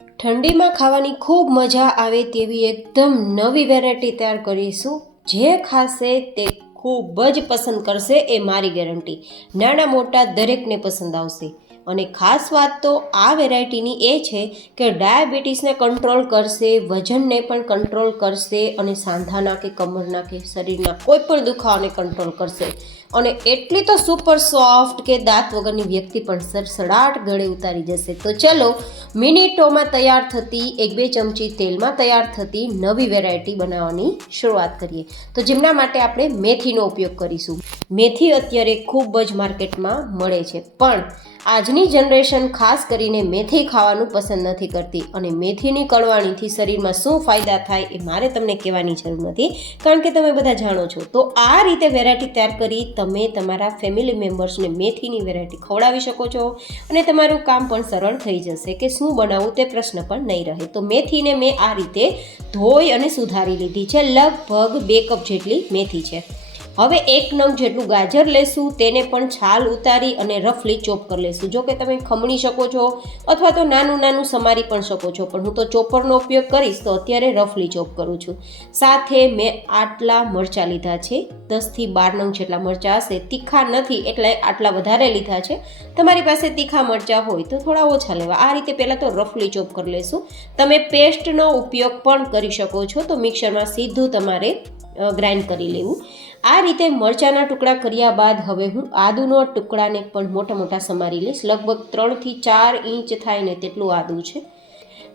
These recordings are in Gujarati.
ઠંડીમાં ખાવાની ખૂબ મજા આવે તેવી એકદમ નવી વેરાયટી તૈયાર કરીશું. જે ખાશે તે ખૂબ જ પસંદ કરશે, એ મારી ગેરંટી. નાના મોટા દરેકને પસંદ આવશે. અને ખાસ વાત તો આ વેરાયટીની એ છે કે ડાયાબિટીસને કંટ્રોલ કરશે, વજનને પણ કંટ્રોલ કરશે અને સાંધાના કે કમરના કે શરીરના કોઈ પણ દુખાવાને કંટ્રોલ કરશે. અને એટલી તો સુપર સોફ્ટ કે દાંત વગરની વ્યક્તિ પણ સરસડાટ ગળે ઉતારી જશે. તો ચલો મિનિટોમાં તૈયાર થતી 1-2 ચમચી તેલમાં તૈયાર થતી નવી વેરાયટી બનાવવાની શરૂઆત કરીએ. તો જેમના માટે આપણે મેથીનો ઉપયોગ કરીશું. મેથી અત્યારે ખૂબ જ માર્કેટમાં મળે છે, પણ આજની જનરેશન ખાસ કરીને મેથી ખાવાનું પસંદ નથી કરતી. અને મેથીની કડવાણીથી શરીરમાં શું ફાયદા થાય એ મારે તમને કહેવાની જરૂર નથી, કારણ કે તમે બધા જાણો છો. તો આ રીતે વેરાયટી તૈયાર કરી તમે તમારા ફેમિલી મેમ્બર્સને મેથીની વેરાયટી ખવડાવી શકો છો અને તમારું કામ પણ સરળ થઈ જશે કે શું બનાવવું તે પ્રશ્ન પણ નહીં રહે. તો મેથીને મેં આ રીતે ધોઈ અને સુધારી લીધી છે. લગભગ 2 કપ જેટલી મેથી છે. હવે 1 નંગ જેટલું ગાજર લેશું, તેને પણ છાલ ઉતારી અને રફલી ચોપ કરી લેશું. જો કે તમે ખમણી શકો છો અથવા તો નાનું નાનું સમારી પણ શકો છો, પણ હું તો ચોપરનો ઉપયોગ કરીશ તો અત્યારે રફલી ચોપ કરું છું. સાથે મેં આટલા મરચાં લીધા છે, 10થી 12 નંગ જેટલા મરચાં હશે. તીખા નથી એટલે આટલા વધારે લીધા છે. તમારી પાસે તીખા મરચાં હોય તો થોડા ઓછા લેવા. આ રીતે પહેલાં તો રફલી ચોપ કરી લેશું. તમે પેસ્ટનો ઉપયોગ પણ કરી શકો છો, તો મિક્સરમાં સીધું તમારે ગ્રાઇન્ડ કરી લેવું. આ રીતે મરચાંના ટુકડા કર્યા બાદ હવે હું આદુનો ટુકડાને પણ મોટા મોટા સમારી લઈશ. લગભગ 3થી 4 ઇંચ થાય ને તેટલું આદું છે.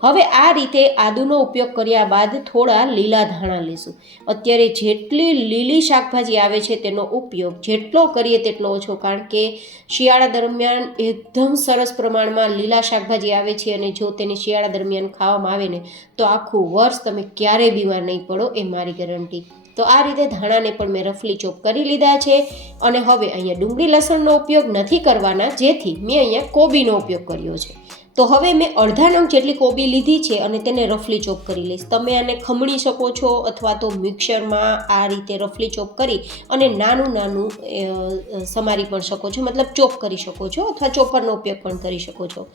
હવે આ રીતે આદુનો ઉપયોગ કર્યા બાદ થોડા લીલા ધાણા લેશું. અત્યારે જેટલી લીલી શાકભાજી આવે છે તેનો ઉપયોગ જેટલો કરીએ તેટલો ઓછો, કારણ કે શિયાળા દરમિયાન એકદમ સરસ પ્રમાણમાં લીલા શાકભાજી આવે છે અને જો તેને શિયાળા દરમિયાન ખાવામાં આવે ને તો આખું વર્ષ તમે ક્યારેય બીમાર નહીં પડો, એ મારી ગેરંટી. તો આ રીતે ધાણાને પણ મેં રફલી ચોપ કરી લીધા છે. અને હવે અહીંયા ડુંગળી લસણનો ઉપયોગ નથી કરવાના, જેથી મેં અહીંયા કોબીનો ઉપયોગ કર્યો છે. તો હવે મેં અડધા નંગ જેટલી કોબી લીધી છે અને તેને રફલી ચોપ કરી લઈશ. તમે આને ખમણી શકો છો અથવા તો મિક્સરમાં આ રીતે રફલી ચોપ કરી અને નાનું નાનું સમારી પણ શકો છો, મતલબ ચોપ કરી શકો છો અથવા ચોપરનો ઉપયોગ પણ કરી શકો છો.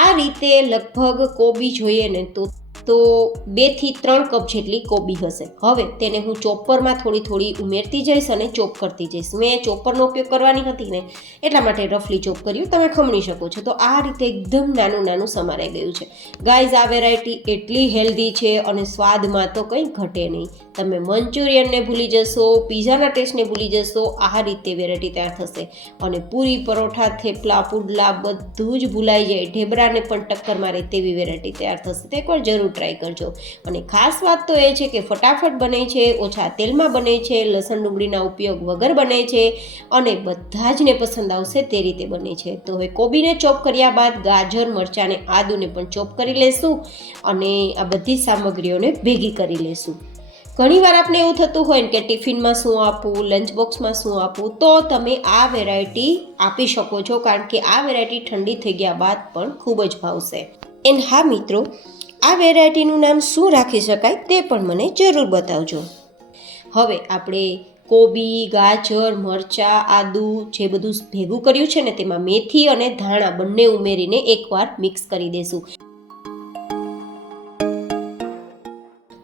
આ રીતે લગભગ કોબી જોઈએ ને તો 2 થી 3 કપ જેટલી કોબી હશે. હવે તેને હું ચોપરમાં થોડી થોડી ઉમેરતી જઈશ અને ચોપ કરતી જઈશ. મેં ચોપરનો ઉપયોગ કરવાની હતી ને એટલા માટે રફલી ચોપ કર્યું, તમે ખમણી શકો છો. તો આ રીતે એકદમ નાનું નાનું સમારાઈ ગયું છે. ગાઈઝ, આ વેરાયટી એટલી હેલ્ધી છે અને સ્વાદમાં તો કંઈ ઘટે નહીં. તમે મંચુરિયનને ભૂલી જશો, પીઝાના ટેસ્ટને ભૂલી જશો. આ રીતે વેરાયટી તૈયાર થશે અને પૂરી, પરોઠા, થેપલા, પુડલા બધું જ ભૂલાઈ જાય, ઢેબરાને પણ ટક્કર મારે તેવી વેરાયટી તૈયાર થશે. તો એકવાર જરૂર ટ્રાય કરજો. અને ખાસ વાત તો એ છે કે ફટાફટ બને છે, ઓછા તેલમાં બને છે, લસણ ડુંગળીના ઉપયોગ વગર બને છે અને બધા જ ને પસંદ આવશે તે રીતે બને છે. તો હવે કોબીને ચોપ કર્યા બાદ ગાજર, મરચાં અને આદુને પણ ચોપ કરી લેશું અને આ બધી સામગ્રીઓને ભેગી કરી લેશું. ઘણીવાર આપણે એવું થતું હોય ને કે ટિફિનમાં શું આપવું, લંચ બોક્સમાં શું આપવું, તો તમે આ વેરાયટી આપી શકો છો, કારણ કે આ વેરાયટી ઠંડી થઈ ગયા બાદ પણ ખૂબ જ ભાવશે. એન્ડ હા મિત્રો, આ વેરાયટીનું નામ શું રાખી શકાય તે પણ મને જરૂર બતાવજો. હવે આપણે કોબી, ગાજર, મરચાં, આદુ જે બધું ભેગું કર્યું છે ને તેમાં મેથી અને ધાણા બંને ઉમેરીને એકવાર મિક્સ કરી દેશું.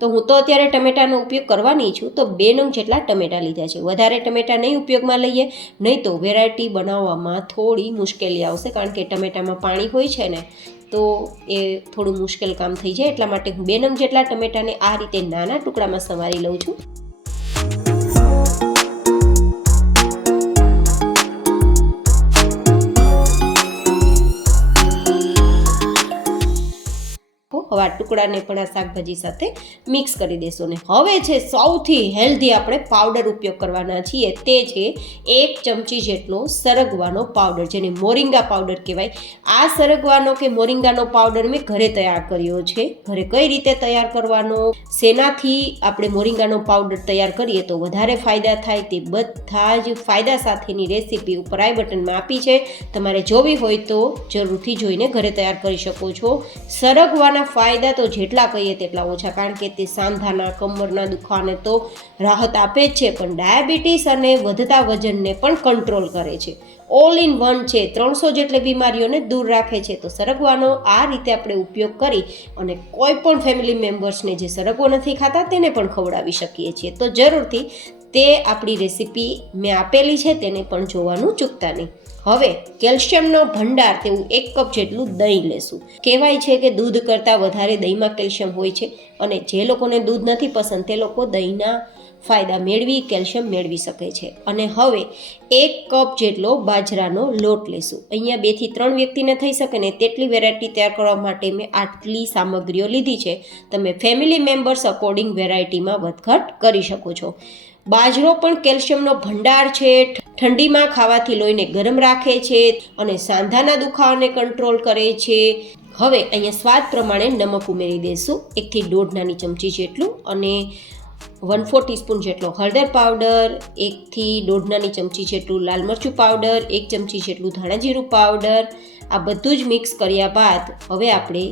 તો હું તો અત્યારે ટમેટાનો ઉપયોગ કરવાની છું, તો 2 નંગ જેટલા ટમેટા લીધા છે. વધારે ટમેટા નહીં ઉપયોગમાં લઈએ, નહીં તો વેરાયટી બનાવવામાં થોડી મુશ્કેલી આવશે, કારણ કે ટમેટામાં પાણી હોય છે ને તો એ થોડું મુશ્કેલ કામ થઈ જાય. એટલા માટે હું 2 નંગ જેટલા ટમેટાને આ રીતે નાના ટુકડામાં સમારી લઉં છું. હવે આ ટુકડાને પણ આ શાકભાજી સાથે મિક્સ કરી દેશો. ને હવે છે સૌથી હેલ્ધી આપણે પાવડર ઉપયોગ કરવાના છીએ, તે છે 1 ચમચી જેટલો સરગવાનો પાવડર, જેને મોરિંગા પાવડર કહેવાય. આ સરગવાનો કે મોરિંગાનો પાવડર મેં ઘરે તૈયાર કર્યો છે. ઘરે કઈ રીતે તૈયાર કરવાનો, શેનાથી આપણે મોરિંગાનો પાવડર તૈયાર કરીએ તો વધારે ફાયદા થાય, તે બધા જ ફાયદા સાથેની રેસીપી ઉપર આઈ બટનમાં આપી છે. તમારે જોવી હોય તો જરૂરથી જોઈને ઘરે તૈયાર કરી શકો છો. સરગવાના ફાયદા તો જેટલા કહીએ તેટલા ઓછા, કારણ કે તે સાંધાના કમરના દુખાવાને તો રાહત આપે જ છે, પણ ડાયાબિટીસ અને વધતા વજનને પણ કંટ્રોલ કરે છે. ઓલ ઇન વન છે, 300 જેટલી બીમારીઓને દૂર રાખે છે. તો સરગવાનો આ રીતે આપણે ઉપયોગ કરી અને કોઈ પણ ફેમિલી મેમ્બર્સને જે સરગવો નથી ખાતા તેને પણ ખવડાવી શકીએ છીએ. તો જરૂરથી તે આપણી રેસીપી મેં આપેલી છે તેને પણ જોવાનું ચૂકતા નહીં. હવે કેલ્શિયમનો ભંડાર તેવું 1 કપ જેટલું દહીં લેશું. કહેવાય છે કે દૂધ કરતાં વધારે દહીંમાં કેલ્શિયમ હોય છે, અને જે લોકોને દૂધ નથી પસંદ તે લોકો દહીંના ફાયદા મેળવી કેલ્શિયમ મેળવી શકે છે. અને હવે 1 કપ જેટલો બાજરાનો લોટ લેશું. અહીંયા 2 થી 3 વ્યક્તિને થઈ શકે ને તેટલી વેરાયટી તૈયાર કરવા માટે મેં આટલી સામગ્રીઓ લીધી છે. તમે ફેમિલી મેમ્બર્સ અકોર્ડિંગ વેરાયટીમાં વધઘટ કરી શકો છો. બાજરો પણ કેલ્શિયમનો ભંડાર છે. ઠંડીમાં ખાવાથી લોહીને ગરમ રાખે છે અને સાંધાના દુખાવાને કંટ્રોલ કરે છે. હવે અહીંયા સ્વાદ પ્રમાણે નમક ઉમેરી દઈશું, 1 થી 1.5 નાની ચમચી જેટલું, અને 1/4 ટીસ્પૂન જેટલો હળદર પાવડર, 1 થી 1.5 નાની ચમચી જેટલું લાલ મરચું પાવડર, 1 ચમચી જેટલું ધાણા જીરું પાવડર. આ બધું જ મિક્સ કર્યા બાદ હવે આપણે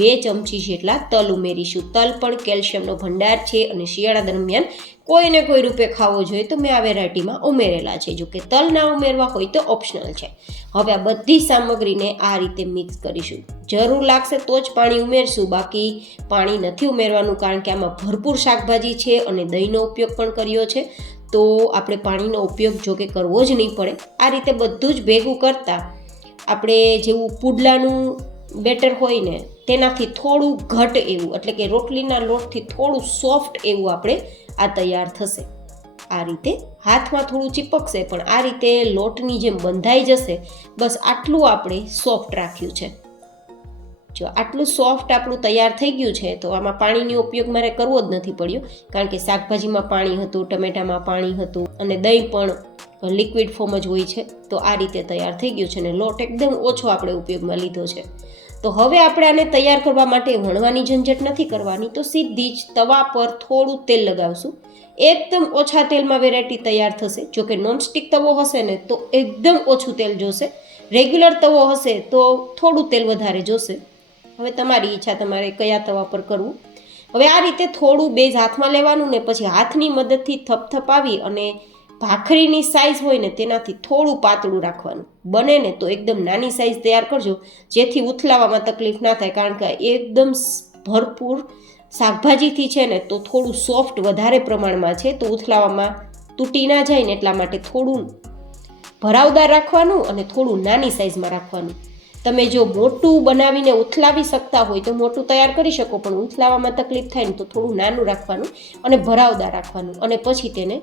2 ચમચી જેટલા તલ ઉમેરીશું. તલ પણ કેલ્શિયમનો ભંડાર છે અને શિયાળા દરમિયાન કોઈને કોઈ રૂપે ખાવો જોઈએ તો મેં આ વેરાયટીમાં ઉમેરેલા છે. જો કે તલ ના ઉમેરવા હોય તો ઓપ્શનલ છે. હવે આ બધી સામગ્રીને આ રીતે મિક્સ કરીશું. જરૂર લાગશે તો જ પાણી ઉમેરશું, બાકી પાણી નથી ઉમેરવાનું, કારણ કે આમાં ભરપૂર શાકભાજી છે અને દહીંનો ઉપયોગ પણ કર્યો છે, તો આપણે પાણીનો ઉપયોગ જો કે કરવો જ નહીં પડે. આ રીતે બધું જ ભેગું કરતાં આપણે જેવું પુડલાનું બેટર હોય ને તેનાથી થોડું ઘટ એવું, એટલે કે રોટલીના લોટથી થોડું સોફ્ટ એવું આપણે આ તૈયાર થશે. આ રીતે હાથમાં થોડું ચીપકશે, પણ આ રીતે લોટની જેમ બંધાઈ જશે. બસ આટલું આપણે સોફ્ટ રાખ્યું છે. જો આટલું સોફ્ટ આપણું તૈયાર થઈ ગયું છે, તો આમાં પાણીનો ઉપયોગ મારે કરવો જ નથી પડ્યો, કારણ કે શાકભાજીમાં પાણી હતું, ટમેટામાં પાણી હતું અને દહીં પણ લિક્વિડ ફોર્મ જ હોય છે. તો આ રીતે તૈયાર થઈ ગયું છે અને લોટ એકદમ ઓછો આપણે ઉપયોગમાં લીધો છે. તો હવે આપણે આને તૈયાર કરવા માટે વણવાની ઝંઝટ નથી કરવાની, તો સીધી જ તવા પર થોડું તેલ લગાવશું. એકદમ ઓછા તેલમાં વેરાયટી તૈયાર થશે. જો કે નોનસ્ટિક તવો હશે ને તો એકદમ ઓછું તેલ જોશે, રેગ્યુલર તવો હશે તો થોડું તેલ વધારે જોશે. હવે તમારી ઈચ્છા, તમારે કયા તવા પર કરવું. હવે આ રીતે થોડું બેઝ હાથમાં લેવાનું ને પછી હાથની મદદથી થપથપાવી અને ભાખરીની સાઇઝ હોય ને તેનાથી થોડું પાતળું રાખવાનું. બને ને તો એકદમ નાની સાઇઝ તૈયાર કરજો, જેથી ઉથલાવવામાં તકલીફ ના થાય, કારણ કે એકદમ ભરપૂર શાકભાજીથી છે ને તો થોડું સોફ્ટ વધારે પ્રમાણમાં છે, તો ઉથલાવવામાં તૂટી ના જાય ને એટલા માટે થોડું ભરાવદાર રાખવાનું અને થોડું નાની સાઇઝમાં રાખવાનું. તમે જો મોટું બનાવીને ઉથલાવી શકતા હોય તો મોટું તૈયાર કરી શકો, પણ ઉથલાવવામાં તકલીફ થાય ને તો થોડું નાનું રાખવાનું અને ભરાવદાર રાખવાનું, અને પછી તેને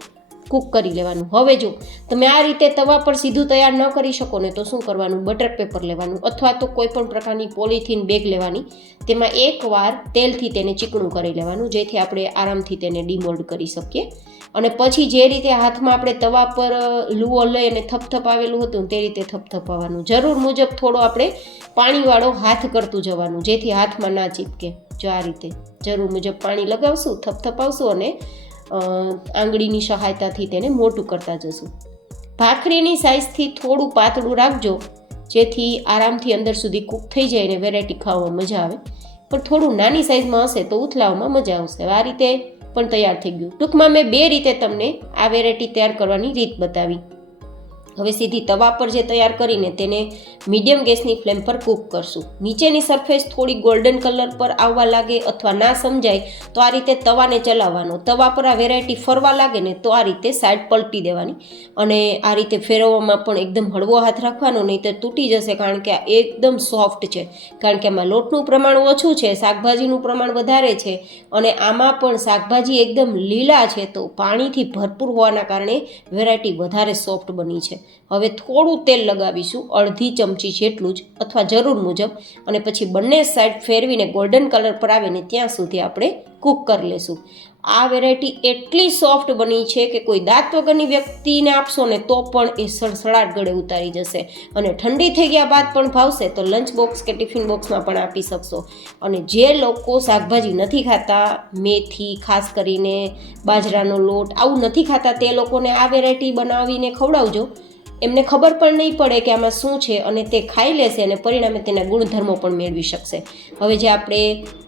કૂક કરી લેવાનું. હવે જો તમે આ રીતે તવા પર સીધું તૈયાર ન કરી શકો ને તો શું કરવાનું, બટર પેપર લેવાનું અથવા તો કોઈ પણ પ્રકારની પોલિથીન બેગ લેવાની. તેમાં એકવાર તેલથી તેને ચીકણું કરી લેવાનું, જેથી આપણે આરામથી તેને ડીમોલ્ડ કરી શકીએ. અને પછી જે રીતે હાથમાં આપણે તવા પર લુઓ લઈ અને થપથપાવેલું હતું તે રીતે થપથપાવવાનું. જરૂર મુજબ થોડો આપણે પાણીવાળો હાથ કરતું જવાનું, જેથી હાથમાં ના ચીપકે. જો આ રીતે જરૂર મુજબ પાણી લગાવશું, થપથપાવશું અને આંગળીની સહાયતાથી તેને મોટું કરતા જશું. ભાખરીની સાઇઝથી થોડું પાતળું રાખજો, જેથી આરામથી અંદર સુધી કૂક થઈ જાય અને વેરાયટી ખાવામાં મજા આવે. પણ થોડું નાની સાઇઝમાં હશે તો ઉથલાવવામાં મજા આવશે. આ રીતે પણ તૈયાર થઈ ગયું. ટૂંકમાં મેં 2 રીતે તમને આ વેરાયટી તૈયાર કરવાની રીત બતાવી. હવે સીધી તવા પર જે તૈયાર કરીને તેને મીડિયમ ગેસની ફ્લેમ પર કૂક કરશું. નીચેની સરફેસ થોડી ગોલ્ડન કલર પર આવવા લાગે અથવા ના સમજાય તો આ રીતે તવાને ચલાવવાનો. તવા પર આ વેરાયટી ફરવા લાગે ને તો આ રીતે સાઈડ પલટી દેવાની, અને આ રીતે ફેરવવામાં પણ એકદમ હળવો હાથ રાખવાનો, નહીં તો તૂટી જશે, કારણ કે આ એકદમ સોફ્ટ છે. કારણ કે આમાં લોટનું પ્રમાણ ઓછું છે, શાકભાજીનું પ્રમાણ વધારે છે, અને આમાં પણ શાકભાજી એકદમ લીલા છે, તો પાણીથી ભરપૂર હોવાના કારણે વેરાયટી વધારે સોફ્ટ બની છે. હવે થોડું તેલ લગાવીશું, અડધી ચમચી જેટલું જ, અથવા જરૂર મુજબ, અને પછી બંને સાઈડ ફેરવીને ગોલ્ડન કલર પર આવે ને ત્યાં સુધી આપણે કૂક કરી લેશું. આ વેરાયટી એટલી સોફ્ટ બની છે કે કોઈ દાંત વગરની વ્યક્તિને આપશો ને તો પણ એ સડસડાટ ગળે ઉતારી જશે, અને ઠંડી થઈ ગયા બાદ પણ ભાવશે તો લંચ બોક્સ કે ટિફિન બોક્સમાં પણ આપી શકશો. અને જે લોકો શાકભાજી નથી ખાતા, મેથી ખાસ કરીને, બાજરાનો લોટ આવું નથી ખાતા, તે લોકોને આ વેરાયટી બનાવીને ખવડાવજો. એમને ખબર પણ નહીં પડે કે આમાં શું છે અને તે ખાઈ લેશે અને પરિણામે તેના ગુણધર્મો પણ મેળવી શકશે. હવે જે આપણે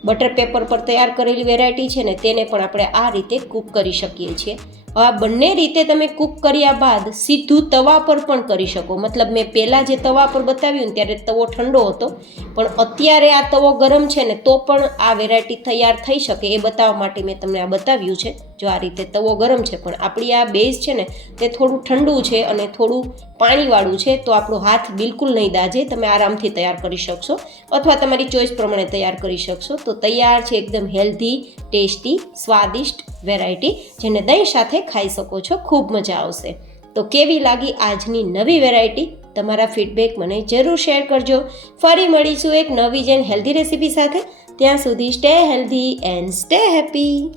બટર પેપર પર તૈયાર કરેલી વેરાયટી છે ને તેને પણ આપણે આ રીતે કૂક કરી શકીએ છીએ. આ બંને રીતે તમે કૂક કર્યા બાદ સીધું તવા પર પણ કરી શકો. મતલબ મેં પહેલાં જે તવા પર બતાવ્યું ને ત્યારે તવો ઠંડો હતો, પણ અત્યારે આ તવો ગરમ છે ને તો પણ આ વેરાયટી તૈયાર થઈ શકે એ બતાવવા માટે મેં તમને આ બતાવ્યું છે. જો આ રીતે તવો ગરમ છે પણ આપણી આ બેઝ છે ને તે થોડું ઠંડુ છે અને થોડું પાણીવાળું છે, તો આપણો હાથ બિલકુલ નહીં દાજે. તમે આરામથી તૈયાર કરી શકશો અથવા તમારી ચોઈસ પ્રમાણે તૈયાર કરી શકશો. તો તૈયાર છે એકદમ હેલ્ધી, ટેસ્ટી, સ્વાદિષ્ટ વેરાયટી, જેને દહીં સાથે ખાઈ શકો છો. ખૂબ મજા આવશે. તો કેવી લાગી આજની નવી વેરાયટી? તમારા ફીડબેક મને જરૂર શેર કરજો. ફરી મળીશું એક નવી જેન હેલ્ધી રેસીપી સાથે. ત્યાં સુધી stay healthy and stay happy.